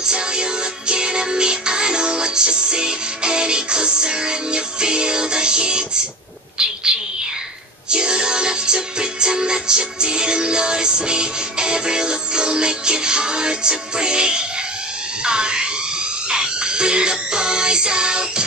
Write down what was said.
tell you're looking at me, I know what you see. Any closer and you feel the heat. GG. You don't have to pretend that you didn't notice me. Every look will make it hard to breathe. RX. Bring the boys out.